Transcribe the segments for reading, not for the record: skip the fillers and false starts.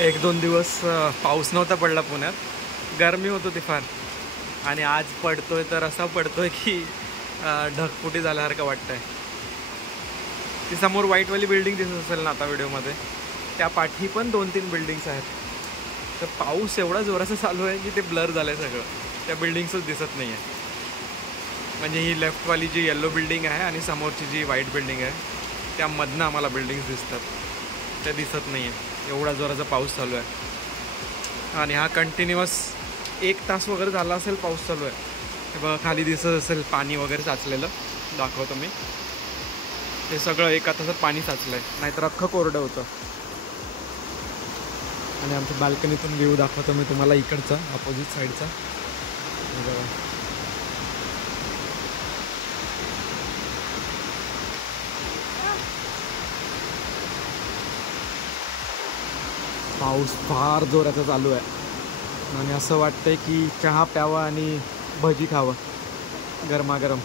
एक दोन दिवस पाऊस नव्हता पडला पुण्यात, गरमी होत होती फार, आणि आज पडतोय तर असा पडतोय की ढगफुटी झाल्यासारखं वाटतंय. ती समोर व्हाईटवाली बिल्डिंग दिसत असेल ना आता व्हिडिओमध्ये, त्या पाठी पण 2-3 बिल्डिंग्स आहेत. तर पाऊस एवढा जोराचा चालू आहे की ते ब्लर झालं आहे सगळं, त्या बिल्डिंग्सच दिसत नाही आहे. म्हणजे ही लेफ्टवाली जी येल्लो बिल्डिंग आहे आणि समोरची जी व्हाईट बिल्डिंग आहे त्यामधनं आम्हाला बिल्डिंग्स दिसतात, त्या दिसत नाही आहे. एवढा जोराचा पाऊस चालू आहे आणि हा कंटिन्युअस 1 तास वगैरे झाला असेल पाऊस चालू आहे. हे बघा खाली दिसत असेल पाणी वगैरे साचलेलं, दाखवतो मी. हे सगळं 1 तासात पाणी साचलं आहे, नाहीतर अख्खं कोरडं होतं. आणि आमच्या बाल्कनीतून व्ह्यू दाखवतो मी तुम्हाला इकडचा, अपोजिट साईडचा. बघा पाऊस फार जोराचा चालू आहे आणि असं वाटतंय की चहा प्यावा आणि भजी खावं गरमागरम.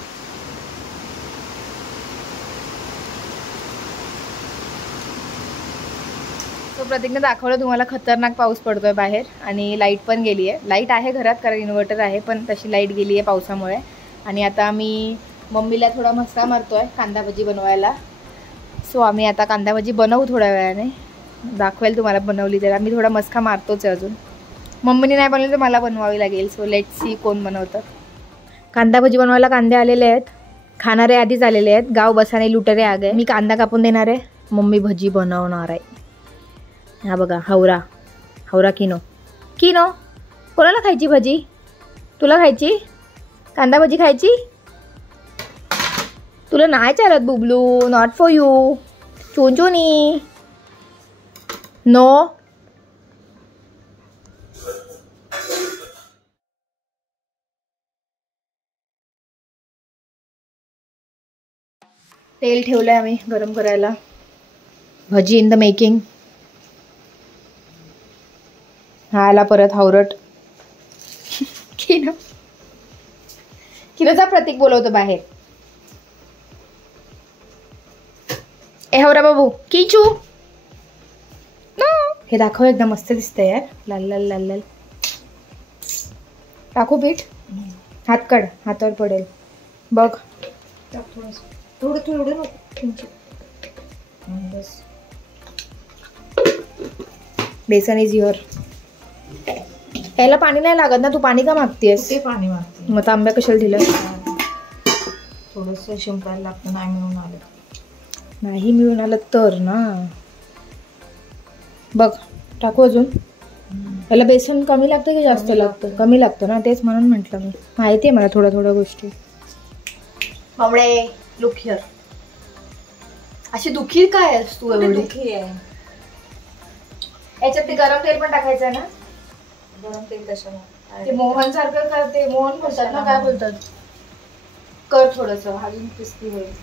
तो प्रतीकने दाखवलं तुम्हाला, खतरनाक पाऊस पडतोय बाहेर आणि लाईट पण गेली आहे. लाईट आहे घरात कारण इन्व्हर्टर आहे, पण तशी लाईट गेली आहे पावसामुळे. आणि आता आम्ही मम्मीला थोडा मस्का मारतोय कांदा भजी बनवायला. सो आम्ही आता कांदा भजी बनवू थोड्या वेळाने, दाखवेल तुम्हाला बनवली तर. आम्ही थोडा मस्का मारतोच आहे अजून. मम्मीने नाही बनवली तर मला बनवावी लागेल. सो लेट्स सी कोण बनवतं. कांदा भजी बनवायला कांदे आलेले आहेत, खाणारे आधीच आलेले आहेत. गाव बसाने लुटरे आ गए. मी कांदा कापून देणार आहे, मम्मी भजी बनवणार आहे. हा बघा, हवरा हवरा किनो किनो. कोणाला खायची भजी? तुला खायची कांदा भजी खायची? तुला नाही चालत बुबलू, नॉट फॉर यू. चोंचोनी नो. तेल ठेवलंय आम्ही गरम करायला. भजी इन द मेकिंग. हा आला परत हावरट. किनोचा प्रतीक बोलवतो बाहेर. ए हवरा बाबू किचू. हे दाखव, एकदम मस्त दिसतंय यार. लाल लाल लाल लाल. टाकू पीठ? हात काढ, हातावर पडेल बघ. थोडं थोडं बस. बेसन इज युअर. याला पाणी नाही लागत ना, तू पाणी का मागतेस? ते पाणी मागते. मग तांब्या कशाला दिलं? थोडंसं शिंपडायला लागतं, नाही मिळून आलं. नाही मिळून आलं तर ना. बघ टाकू अजून. याला बेसन कमी लागतं की जास्त लागतं? कमी लागतं ना, तेच म्हणून म्हटलं मी. माहिती आहे मला थोड्या थोड्या गोष्टी. बाबडे लुक हिअर. अशी दुखी काय आहेस तू एवढी? दुखी आहे. याच्यात ते गरम तेल पण टाकायचं ना. गरम तेल कशाला? ते मोहन सारखं करते. मोहन बोलतात ना, काय बोलतात? कर थोडस, अजून क्रिस्पी होईल.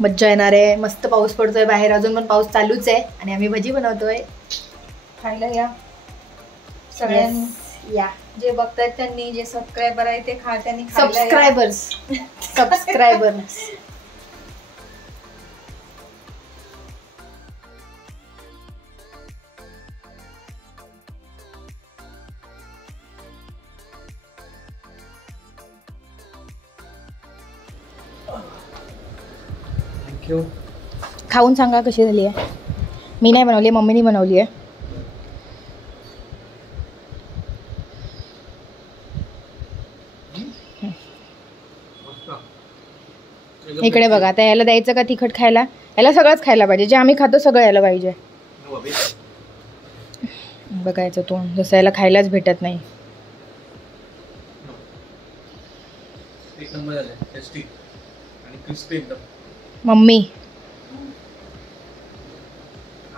मज्जा येणार आहे. मस्त पाऊस पडतोय बाहेर, अजून पण पाऊस चालूच आहे आणि आम्ही भजी बनवतोय. खायला या सगळ्यांनी. या जे बघतायत त्यांनी, जे सबस्क्रायबर आहे ते त्यांनी सबस्क्रायबर्स. थँक्यू. खाऊन सांगा कशी झाली आहे. मी नाही बनवली, मम्मीने बनवली आहे. इकडे बघा, आता याला द्यायचं का तिखट खायला? याला सगळंच खायला पाहिजे, जे आम्ही खातो सगळं यायला पाहिजे. बघायचं तोंड, जसं याला खायलाच भेटत नाही. मम्मी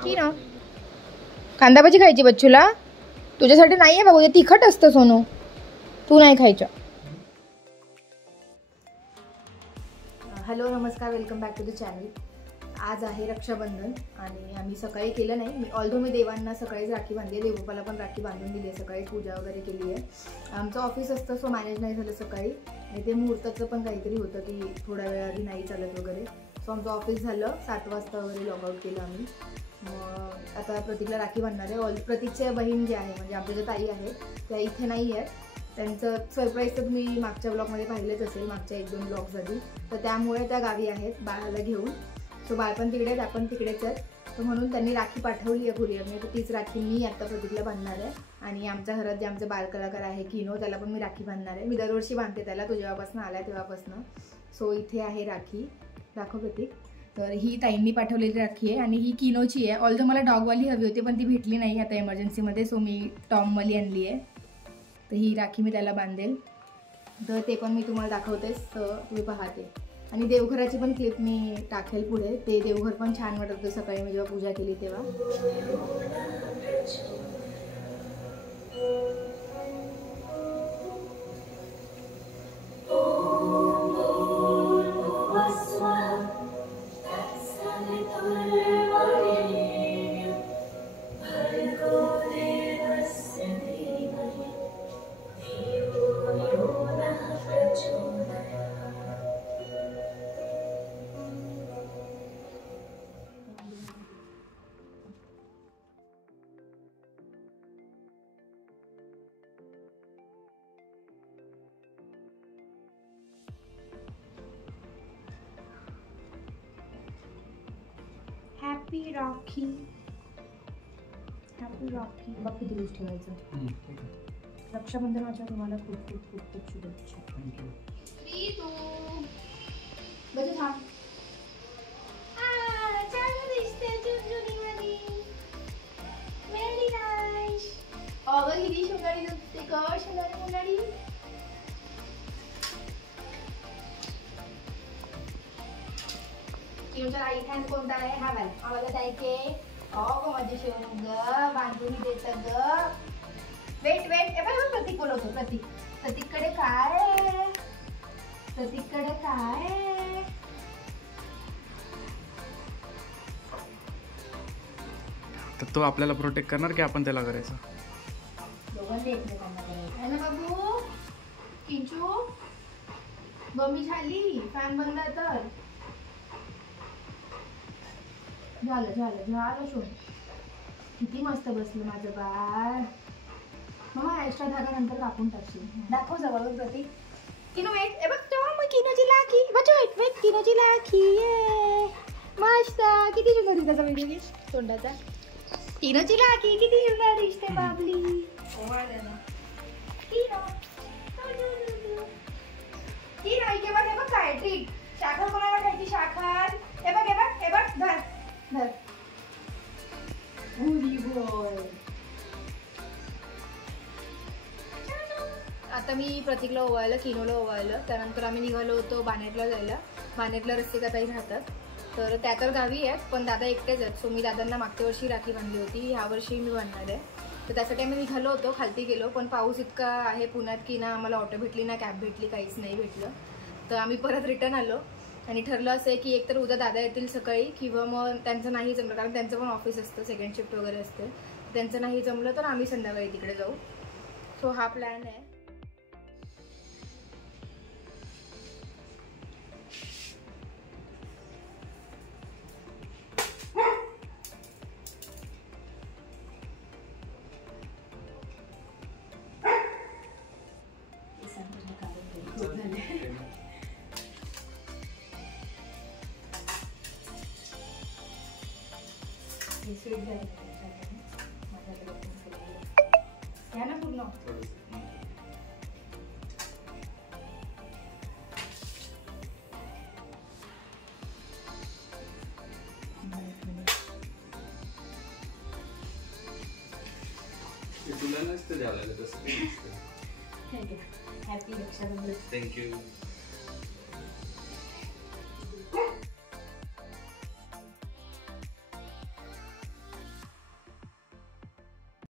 की ना कांदा भाजी खायची बच्चूला? तुझ्यासाठी नाही आहे बाबू, ते तिखट असतं सोनू, तू नाही खायचं. हॅलो नमस्कार, welcome back to the channel. आज आहे रक्षाबंधन आणि आम्ही सकाळी केलं नाही. ऑल्दो मी देवांना सकाळीच राखी बांधली आहे, देवबापाला पण राखी बांधून दिली आहे, सकाळीच पूजा वगैरे केली आहे. आमचं ऑफिस असतं सो मॅनेज नाही झालं सकाळी आणि ते मुहूर्ताचं पण काहीतरी होतं की थोड्या वेळ आधी नाही चालत वगैरे. सो आमचं ऑफिस झालं 7 वाजता वगैरे लॉगआउट केलं आम्ही. मग आता प्रतीकला राखी बांधणार आहे. प्रतीकच्या बहीण जे आहे म्हणजे आमच्या ज्या ताई आहेत त्या इथे नाही आहेत. त्यांचं सरप्राईज तर तुम्ही मागच्या ब्लॉगमध्ये पाहिलेच असेल, मागच्या 1-2 ब्लॉग्स आधी. तर त्यामुळे त्या गावी आहेत बाळाला घेऊन. सो बाळ पण तिकडेच, आपण तिकडेच आहेत. तर म्हणून त्यांनी राखी पाठवली आहे कुरिअरने. तर तीच राखी मी आता प्रतीकला बांधणार आहे. आणि आमच्या घरात जे आमचे बालकलाकार आहे किनो, त्याला पण मी राखी बांधणार आहे. मी दरवर्षी बांधते त्याला, तो जेव्हापासून आला तेव्हापासून. सो इथे आहे राखी, दाखव प्रतीक. तर ही ताईंनी पाठवलेली राखी आहे आणि ही किनोची आहे. ऑल्दो मला डॉगवाली हवी होती पण ती भेटली नाही आता इमर्जन्सीमध्ये, सो मी टॉमवाली आणली आहे. तर ही राखी मी त्याला बांधेल. तर ते पण मी तुम्हाला दाखवतेच, तर तुम्ही पाहते. आणि देवघराची पण क्लिप मी टाकेल पुढे. ते देवघर पण छान वाटत होतं सकाळी मी जेव्हा पूजा केली तेव्हा. Happy rakhi, happy rakhi. बघ किती दिवस ठेवायचं. रक्षाबंधनाच्या तुम्हाला खूप खूप खूप खूप शुभेच्छा. थँक्यू. तू बघू थांब. छान दिसते चुनचुनीमध्ये. Very nice. अगं किती शुगारी दिसते ग, शुगारी. तुमचा राईट हँड कोणता आहे? हा वाला. आम्हाला द्यायचे. अगं माझे शिवून ग, बांधून देतं ग. Wait wait. बघ प्रतीक बोलवतो. प्रतीककडे काय आहे? प्रतीककडे काय आहे? तर तो आपल्याला प्रोटेक्ट करणार की आपण त्याला करायचं? दोघांनी एकमेकांना करायचं आहे ना बाबू. किंचू गमी झाली, फॅन बंद आहे तर. झालं शोन. किती मस्त बसलं माझं बाळ. मग एक्स्ट्रा धागा नंतर कापून टाकशील. दाखव जवळ प्रतीक. किनो वेट. ए बघ तेव्हा मग किनोची लाखी. वेट किनोची लाखी. मस्त. किती सुंदर दिसते त्याचा व्हिडिओ घे तोंडाचा. किनोची लाखी किती सुंदर दिसते बाबली. किनो इथे बघ. हे बघ काय ट्रीट. साखर कोणाला खायची? साखर. हे बघ धर. गुडी बॉय. आता मी प्रतीकला ओवाळलं, किनोला ओवाळलं. त्यानंतर आम्ही निघालो होतो बानेटला जायला. बानेटला रसिकाताई राहतात, तर त्या तर गावी आहेत पण दादा एकटेच आहेत. सो मी दादांना मागच्या वर्षी राखी बांधली होती, ह्या वर्षी मी बांधणार आहे. तर त्यासाठी आम्ही निघालो होतो, खालती गेलो. पण पाऊस इतका आहे पुण्यात की ना आम्हाला ऑटो भेटली ना कॅब भेटली, काहीच नाही भेटलं. तर आम्ही परत रिटर्न आलो आणि ठरलं असं आहे की एकतर उद्या दादा येतील सकाळी किंवा मग त्यांचं नाही जमलं, कारण त्यांचं पण ऑफिस असतं, सेकंड शिफ्ट वगैरे असते. त्यांचं नाही जमलं तर आम्ही संध्याकाळी तिकडे जाऊ. सो हा प्लॅन आहे. घ्या ना पूर्ण. तुला नसतं द्यावं लागत असं. हॅपी रक्षाबंधन. थँक्यू.